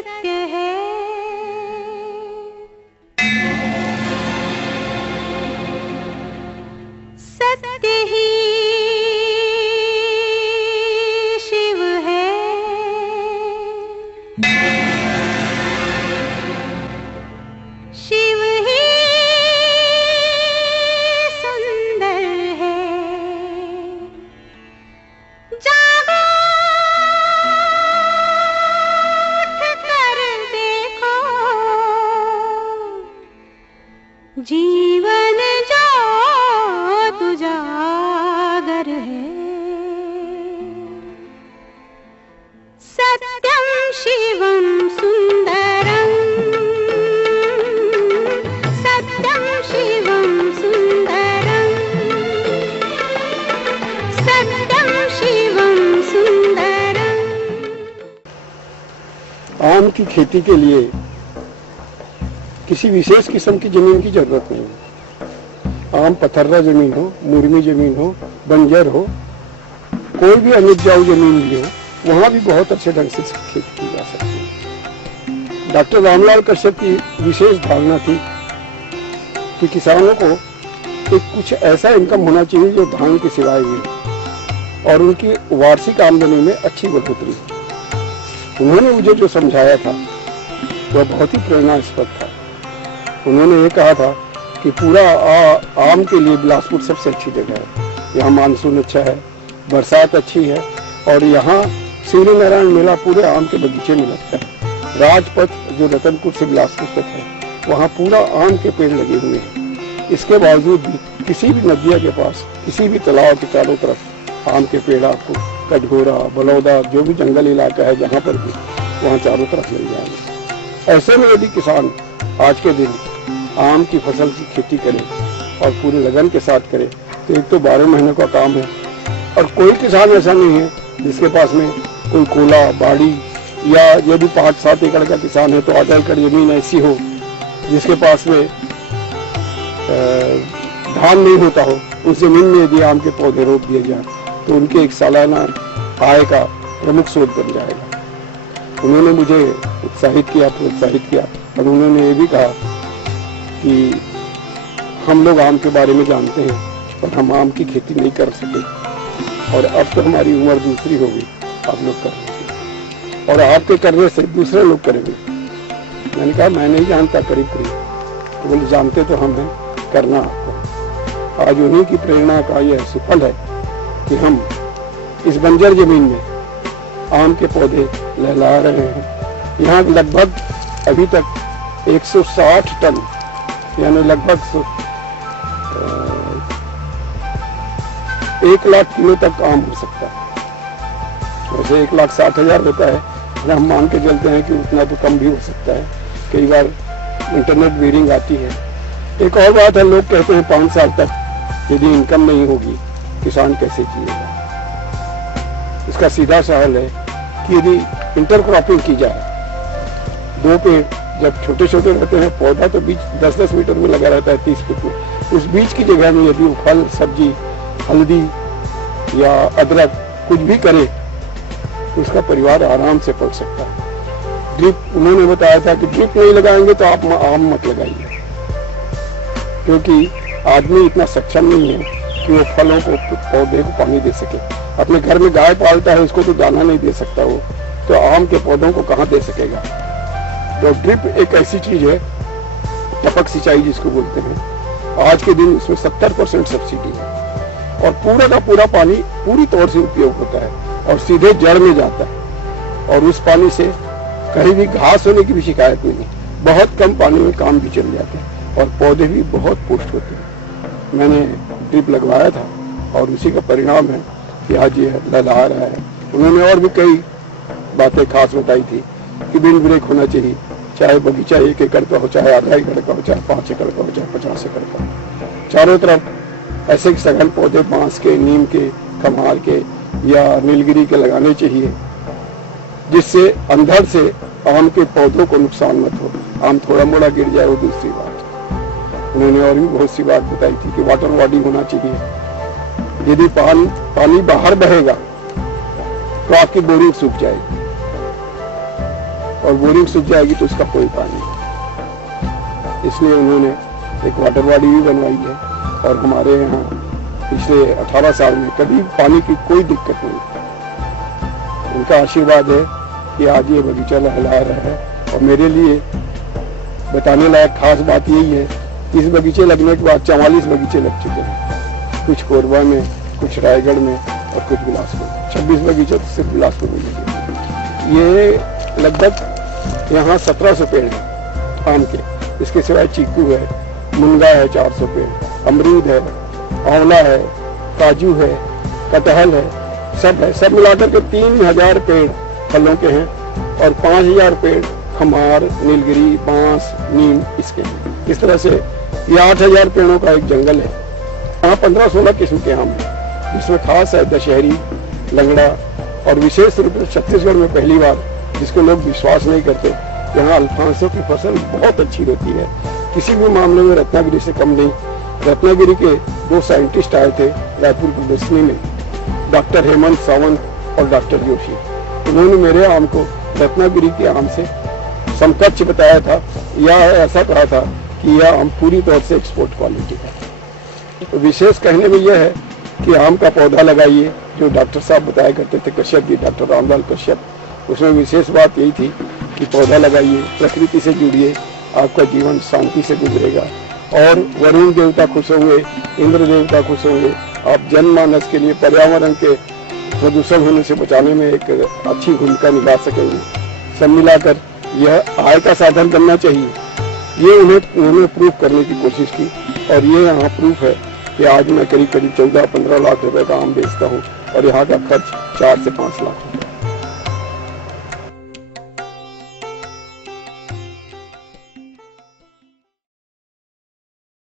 सत्य है, सत्य ही शिव है, शिव ही सुंदर है। जागो उठ कर देखो, जीवन जो तुजागर है। सत्यम शिवम सुंदरम, सत्यम शिवम सुंदरम, सत्यम शिवम सुंदरम। आम की खेती के लिए किसी विशेष किस्म की जमीन की जरूरत नहीं है। आम पथर्रा जमीन हो, मुरमी जमीन हो, बंजर हो, कोई भी अनुपजाऊ जमीन भी हो, वहां भी बहुत अच्छे ढंग से खेती की जा सकती है। डॉक्टर रामलाल कश्यप की विशेष धारणा थी कि किसानों को एक कुछ ऐसा इनकम होना चाहिए जो धान के सिवाय भी और उनकी वार्षिक आमदनी में अच्छी बढ़ोतरी। उन्होंने मुझे जो समझाया था वह बहुत ही प्रेरणास्पद था। उन्होंने ये कहा था कि पूरा आम के लिए बिलासपुर सबसे अच्छी जगह है। यहाँ मानसून अच्छा है, बरसात अच्छी है और यहाँ सूर्य नारायण मेला पूरे आम के बगीचे में लगता है। राजपथ जो रतनपुर से बिलासपुर तक है, वहाँ पूरा आम के पेड़ लगे हुए हैं। इसके बावजूद भी किसी भी नदिया के पास, किसी भी तालाब के चारों तरफ आम के पेड़ आपको कटघोरा, बलौदा, जो भी जंगल इलाका है जहाँ पर भी, वहाँ चारों तरफ मिल जाएंगे। ऐसे में यदि किसान आज के दिन आम की फसल की खेती करे और पूरे लगन के साथ करे तो एक तो 12 महीने का काम है। और कोई किसान ऐसा नहीं है जिसके पास में कोई कोला, बाड़ी या यदि 5-7 एकड़ का किसान है तो 8 एकड़ जमीन ऐसी हो जिसके पास में धान नहीं होता हो, उस जमीन में यदि आम के पौधे रोप दिए जाए तो उनके एक सालाना आय का प्रमुख स्रोत बन जाएगा। उन्होंने मुझे उत्साहित किया, प्रोत्साहित किया और उन्होंने ये भी कहा कि हम लोग आम के बारे में जानते हैं पर हम आम की खेती नहीं कर सके और अब तो हमारी उम्र दूसरी हो गई, आप लोग कर सके और आपके करने से दूसरे लोग करेंगे। मैंने कहा मैं नहीं जानता करीब करीब, तो बोले जानते तो हम हैं, करना आपको। आज उन्हीं की प्रेरणा का यह सुफल है कि हम इस बंजर जमीन में आम के पौधे लहला रहे हैं। यहाँ लगभग अभी तक 160 टन यानी लगभग 1 लाख किलो तक आम हो सकता है। वैसे 1,60,000 होता है, हम मान के चलते हैं कि उतना तो कम भी हो सकता है। कई बार इंटरनेट वेयरिंग आती है। एक और बात है, लोग कहते हैं 5 साल तक यदि इनकम नहीं होगी किसान कैसे जिएगा। इसका सीधा सा हल है कि यदि इंटरक्रॉपिंग की जाए, 2 पेड़ जब छोटे छोटे रहते हैं, पौधा तो बीच 10-10 मीटर में लगा रहता है, 30 फुट में, उस बीच की जगह में यदि वो फल, सब्जी, हल्दी या अदरक कुछ भी करे तो उसका परिवार आराम से पल सकता है। ड्रिप उन्होंने बताया था कि ड्रिप नहीं लगाएंगे तो आप आम मत लगाइए, क्योंकि आदमी इतना सक्षम नहीं है कि वो फलों को, पौधे को पानी दे सके। अपने घर में गाय पालता है, उसको तो दाना नहीं दे सकता वो, तो आम के पौधों को कहाँ दे सकेगा। तो ड्रिप एक ऐसी चीज है, टपक सिंचाई जिसको बोलते हैं, आज के दिन इसमें 70% सब्सिडी है और पूरा का पूरा पानी पूरी तौर से उपयोग होता है और सीधे जड़ में जाता है और उस पानी से कहीं भी घास होने की भी शिकायत नहीं। बहुत कम पानी में काम भी चल जाते हैं और पौधे भी बहुत पुष्ट होते हैं। मैंने ड्रिप लगवाया था और उसी का परिणाम है कि आज ये लहला रहा है। उन्होंने और भी कई बातें खास बताई थी कि बिन ब्रेक होना चाहिए, चाहे बगीचा 1 एकड़ का हो, चाहे आधा एकड़ का हो, चाहे 5 एकड़ का हो, चाहे 50 एकड़ का हो। चारों तरफ ऐसे सघन पौधे बांस के, नीम के, कमाल के या नीलगिरी के लगाने चाहिए, जिससे अंधड़ से आम के पौधों को नुकसान मत हो। आम थोड़ा मोड़ा गिर जाए वो दूसरी बात। उन्होंने और भी बहुत सी बात बताई थी कि वाटर बॉडी होना चाहिए। यदि पानी बाहर बहेगा तो आपकी बोरिंग सूख जाएगी। और बोरिंग सूख जाएगी तो उसका कोई पानी नहीं। इसलिए उन्होंने एक वाटर बॉडी भी बनवाई है और हमारे यहाँ पिछले 18 साल में कभी पानी की कोई दिक्कत नहीं। उनका आशीर्वाद है कि आज ये बगीचा लहला रहा है। और मेरे लिए बताने लायक खास बात यही है, इस बगीचे लगने के बाद 44 बगीचे लग चुके हैं, कुछ कोरबा में, कुछ रायगढ़ में और कुछ बिलासपुर। 26 बगीचे तो सिर्फ बिलासपुर में लगे। ये लगभग यहाँ 1700 पेड़ हैं आम के। इसके सिवाय चीकू है, मुनगा है 400 पेड़, अमरूद है, आंवला है, काजू है, कटहल है, सब है। सब मिलाकर के 3000 पेड़ फलों के हैं और 5000 पेड़ खमार, नीलगिरी, बांस, नीम इसके हैं। इस तरह से ये 8000 पेड़ों का एक जंगल है। यहाँ 15-16 किस्म के आम हैं, जिसमें खास है दशहरी, लंगड़ा और विशेष रूप से छत्तीसगढ़ में पहली बार, जिसको लोग विश्वास नहीं करते, यहाँ अल्फांसो की फसल बहुत अच्छी होती है। किसी भी मामले में रत्नागिरी से कम नहीं। रत्नागिरी के 2 साइंटिस्ट आए थे रायपुर प्रदर्शनी में, डॉक्टर हेमंत सावंत और डॉक्टर जोशी। उन्होंने मेरे आम को रत्नागिरी के आम से समकक्ष बताया था, या ऐसा कहा था कि यह आम पूरी तौर से एक्सपोर्ट क्वालिटी है। तो विशेष कहने में यह है कि आम का पौधा लगाइए, जो डॉक्टर साहब बताया करते थे, कश्यप जी, डॉक्टर रामलाल कश्यप। उसमें विशेष बात यही थी कि पौधा लगाइए, प्रकृति से जुड़िए, आपका जीवन शांति से गुजरेगा और वरुण देवता खुश होंगे, इंद्र देवता खुश होंगे। आप जनमानस के लिए पर्यावरण के प्रदूषण होने से बचाने में एक अच्छी भूमिका निभा सकेंगे। सब मिलाकर यह आय का साधन बनना चाहिए, ये उन्होंने प्रूफ करने की कोशिश की। और ये यहाँ प्रूफ है कि आज मैं करीब 14-15 लाख रुपए का आम बेचता हूँ और यहाँ का खर्च 4 से 5 लाख।